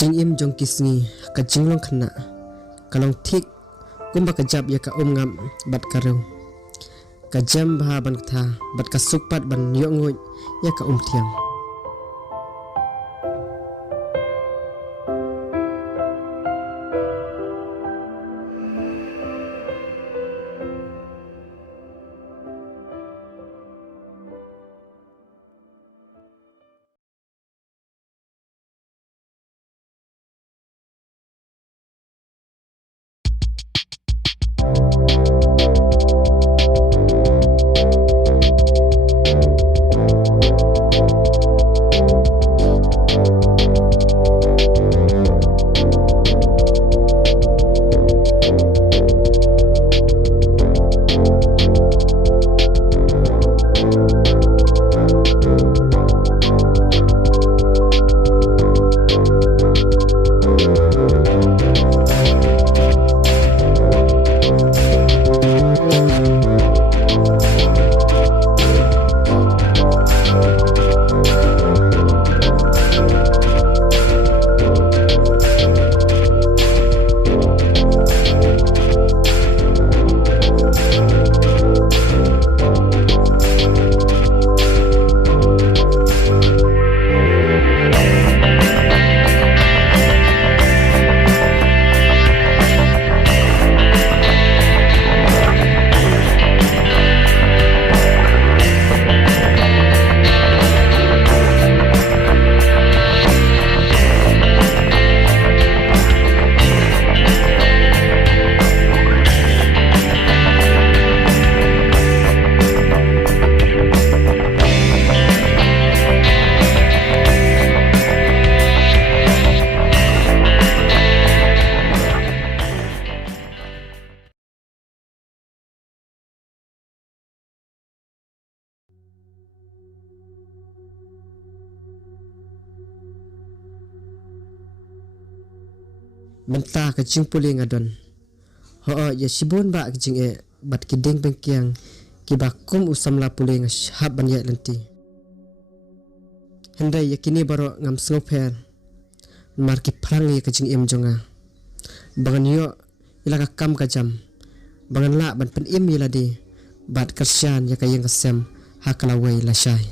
Jing im jong kisngi ka jinglong khana kalong thik kumba ka jab ya ka ngam bat kareu ka jam bha ban tha bat ka sukpat ban yongoi ya ka thiam. Mentah ka jing puli ngadon ho ya sibun ba jing bat kideng bengkiang ki bakum usam la puli ngashab ban ya lenti Hynrei yakini baro ngam sngoper mar ki phrangi ka jing em jonga bangan yo ila ka kam ka jam bangan la ban pen im ila di bat kersian ya ka yang kasem hakala wei la shai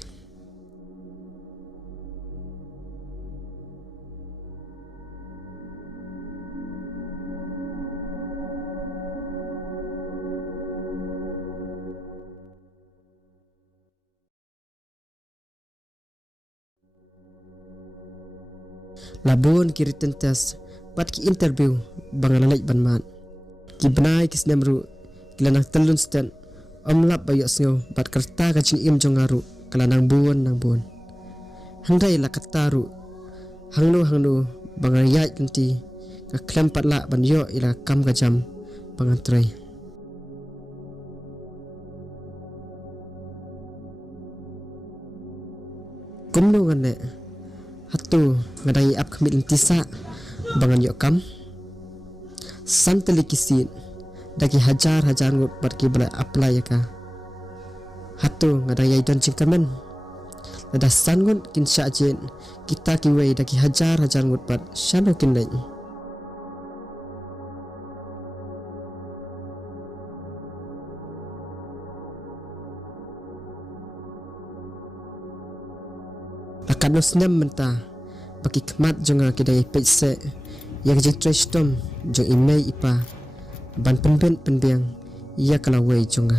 labun kiri tentas bat ki interview bangalalai ban mat ki benai kis nemru kilanang telun sten omlap bayo sngo bat kerta ka jing im jongaru kalanang buon Hynrei la kataru hangnu bangayai kenti ka klempat la ban yo ila kam ka jam bangantrei kumnu ngane hatu ngadai ap khamit intisa bangan yo kam santali kisin daki hajar ngut barki bala apply ka hatu ngadai don cingkamen ada sangun kin syajen kita kiwei daki hajar ngut bat shano kin lai akan usnam mentah bagi kemat jonga kidai petse yang je trestom jong email ipa ban penbiang ia kalawai jonga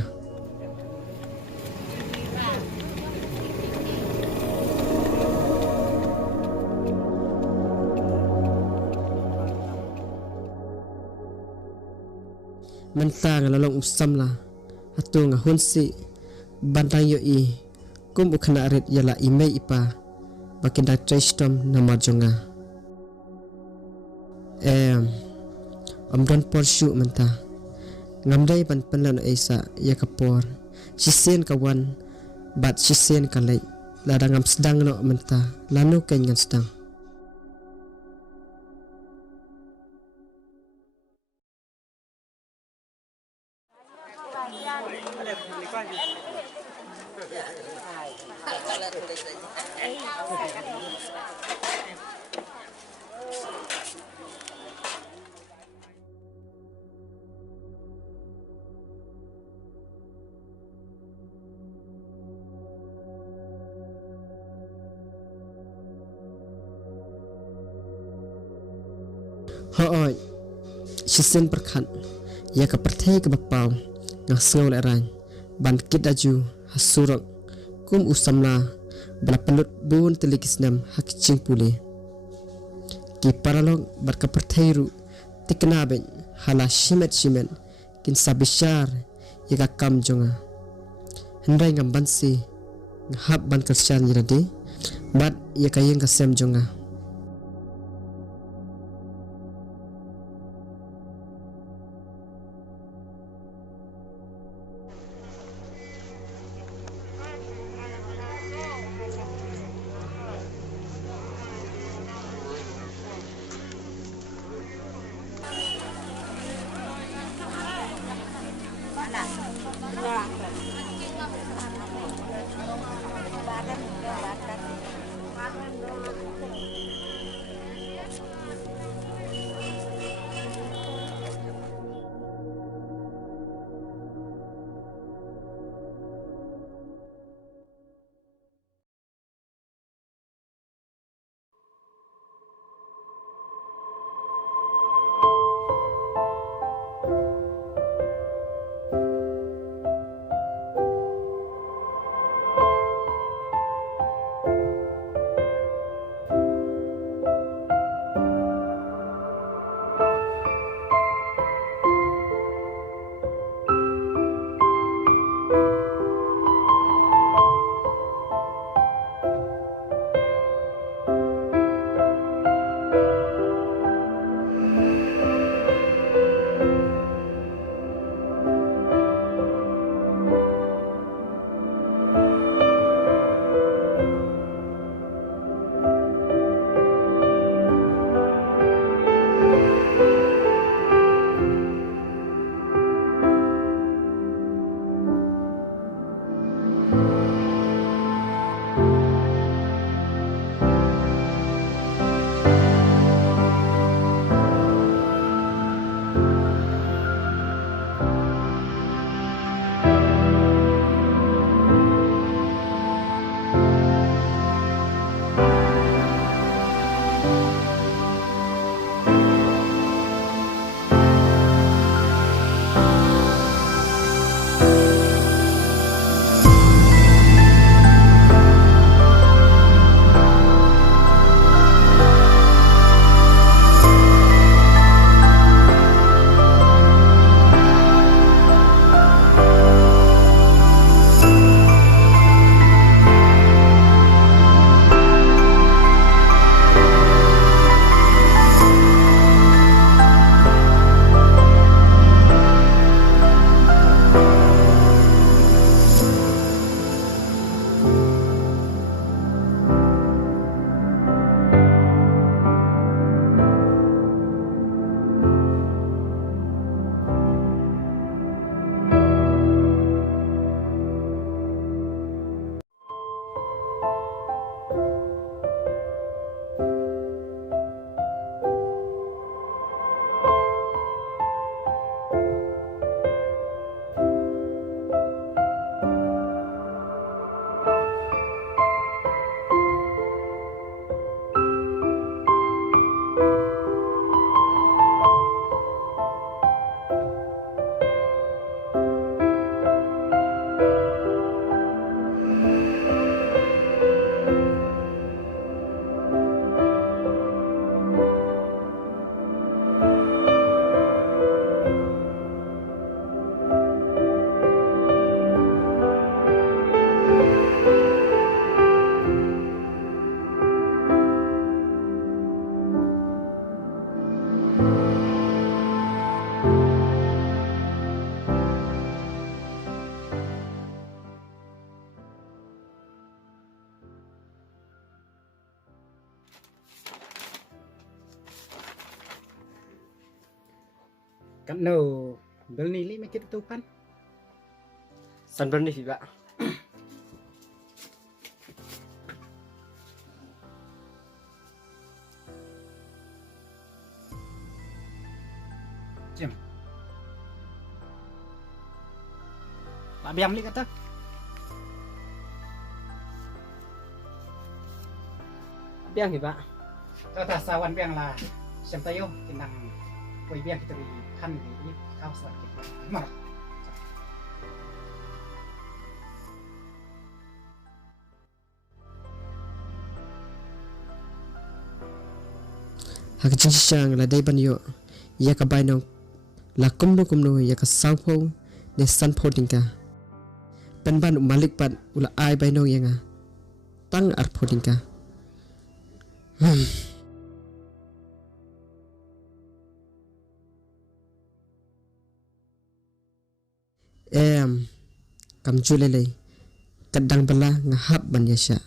mentah ngalalong usam lah hatu ngahunsi bandang yo I kum bukan arit yala email ipa bakin dak trestom nama jonga don porsyu mentah ngamdai ban penlan esa ya kapor sisen kawan bat sisen kalai ladang sedang no mentah lanu kengan sedang Hoi, Shisen perkat. Ya ka perthai ka bapau. Ngah sengau le ran. Ban kit aju hasurok. Kum usamla. Bala pelut bun telikisnam hakicing pule. Ki paralog barka perthai ru. Tiknaben hala shimet. Kin sabishar. Ya ka kam jonga. Hynrei ngam bansi. Ngahap ban kersian yirade. Bat ya ka Ieng ka sem jonga. Kan no belnili mikir tupan. San berni fi ba. Jam. Pak biam ni kata. Biang fi ba. Kata sawan biang lah. Siam tayo kinang koi biang kita di kan di kau selat kita. Mana? Hak jing siang la dai ban yo ya ka bai nong la kumno ya ka sang pho ne san pho tingka pen ban malik pat ula ai bai nong yanga tang ar pho tingka kam julele kadang bala ngahap ban yasha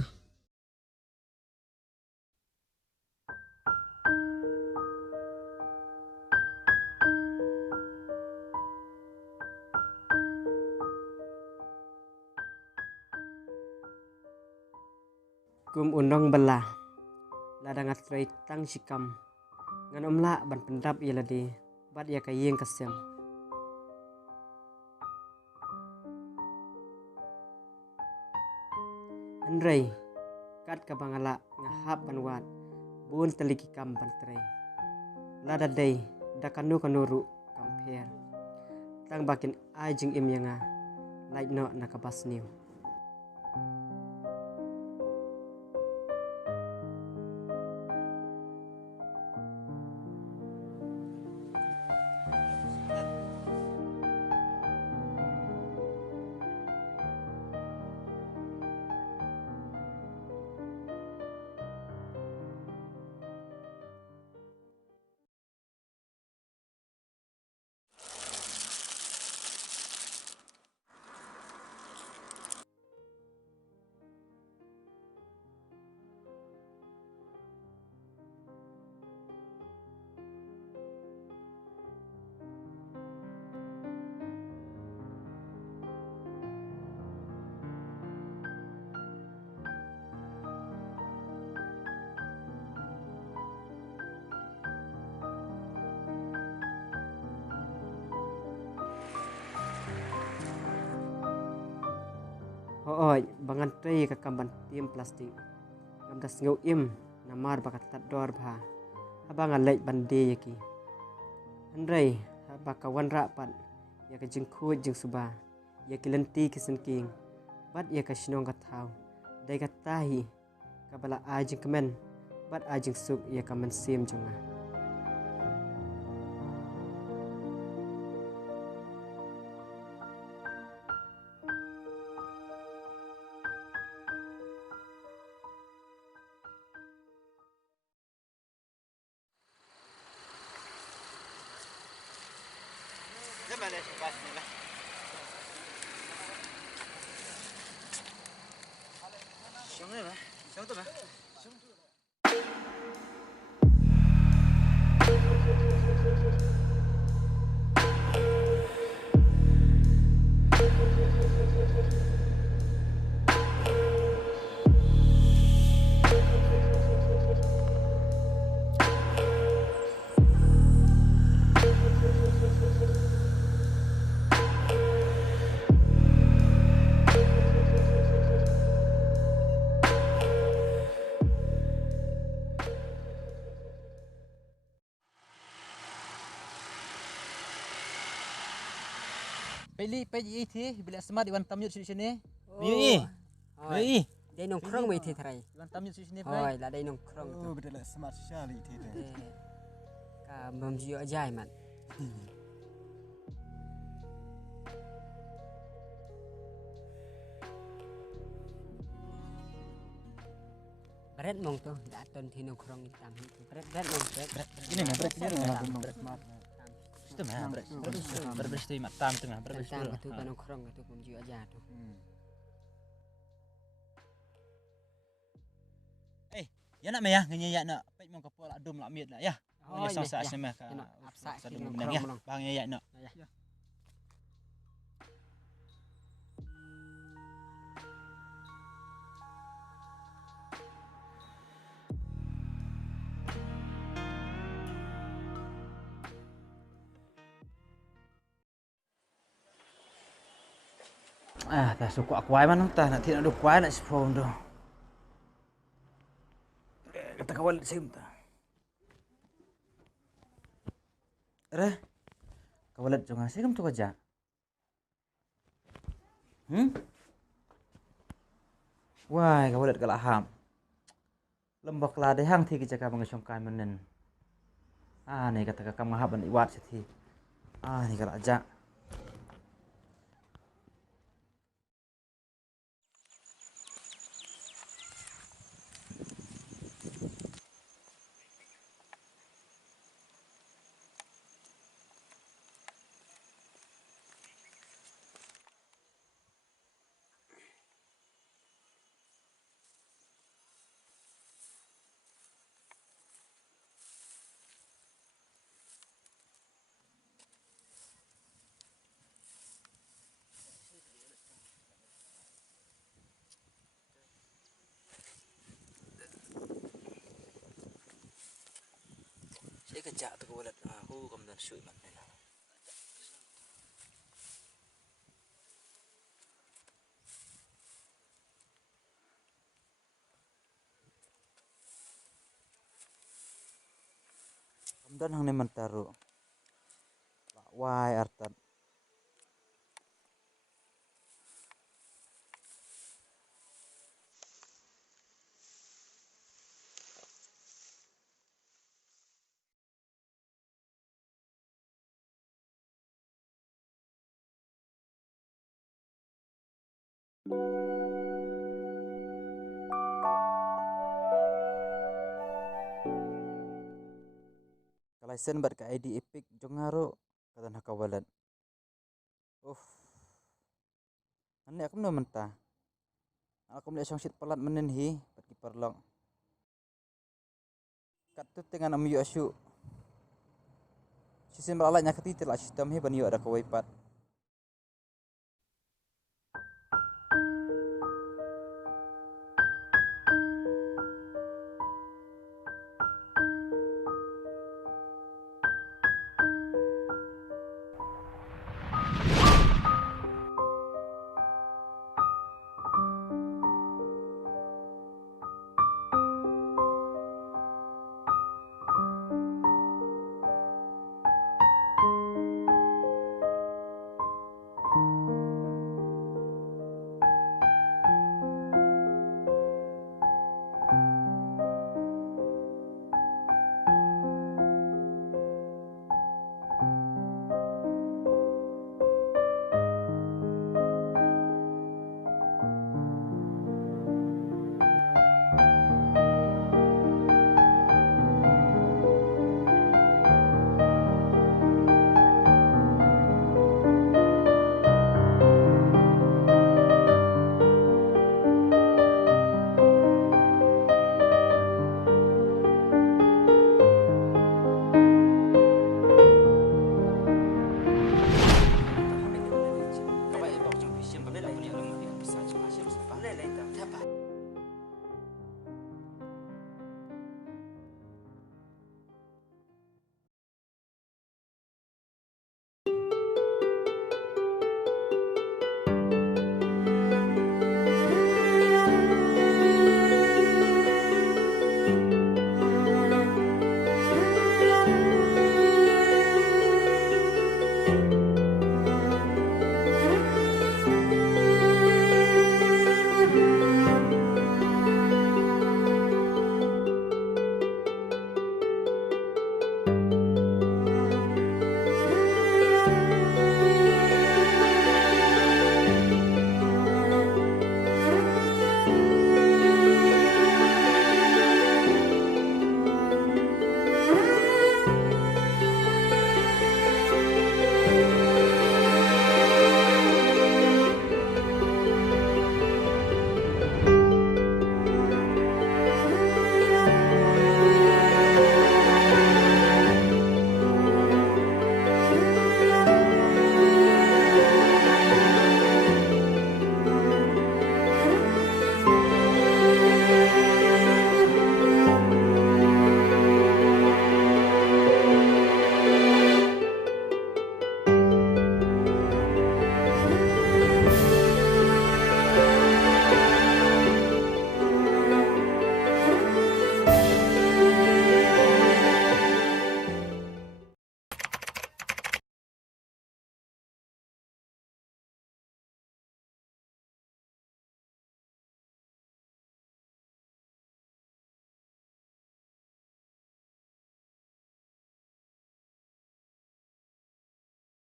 kum unong bala ladang atrai tang sikam ngan omla ban pendap yeladi bat ya ka Ieng kasem Hynrei kat ka bangala ngahap ban wat bun teliki kam ban trai lada dei dakanu kanuru kamper tang bakin ajing im yanga like no nakabas new Hoy, bangan tray ka kamban tim plastik. Ngam das ngau im namar bakat tador bha. Abang alai bande yaki. Hynrei baka wanrah pan ya ka jingku jing suba. Ya ki lenti kisen king. Bat ya ka shinong ka thau. Dai ka tahi ka bala ajing kemen. Bat ajing suk ya ka men sim jonga. Peli peli thi bila smart iwan tamyut sini. Ni. Ni. Dai nong krong mai thi tharai. Iwan tamyut sini Hoy, la dai nong krong tu. betul lah smart sekali itu. Ka mom jiyo ajai man. Berat mong tu, daton thi nong krong tam tu. Berat mong berat. Ini mah berat ini mah Smart. Itu mah berat. Berat itu matam tengah berat. Tam tu kan nong krong tu mom jiyo aja tu. Ya nak meh ya ngenya ya nak pek mong kapol adum lak miet lah ya. Oh, Ya sa ya. semeh ka. Kena apsa Sa ki dum nong menang krong ya. melong. Bang ya nak. Tak suka kuai mana tak nak tidak ada kuai nak sepuluh tu. Kata kawan sim tak. Reh, kawalat jonga sih kamu tuh aja. Wah, kawalat galak ham. Lembok lah deh hang thi kita mengesong kai menen. Nih kata kakak mahaban iwat sih. Nih galak aja. Saya kejak tu kawalat aku kemudian syui mat nena. Kemudian hang neman taruh. Wai artan. Kalau sen bat ka ID epic jongaro kata nak kawalat. Ane aku nak mentah. Aku melihat songsit pelat menen hi bat ki perlong. Kat tu dengan am yu asu. Sisen balanya ketitil sistem hi ban yu ada kawaipat.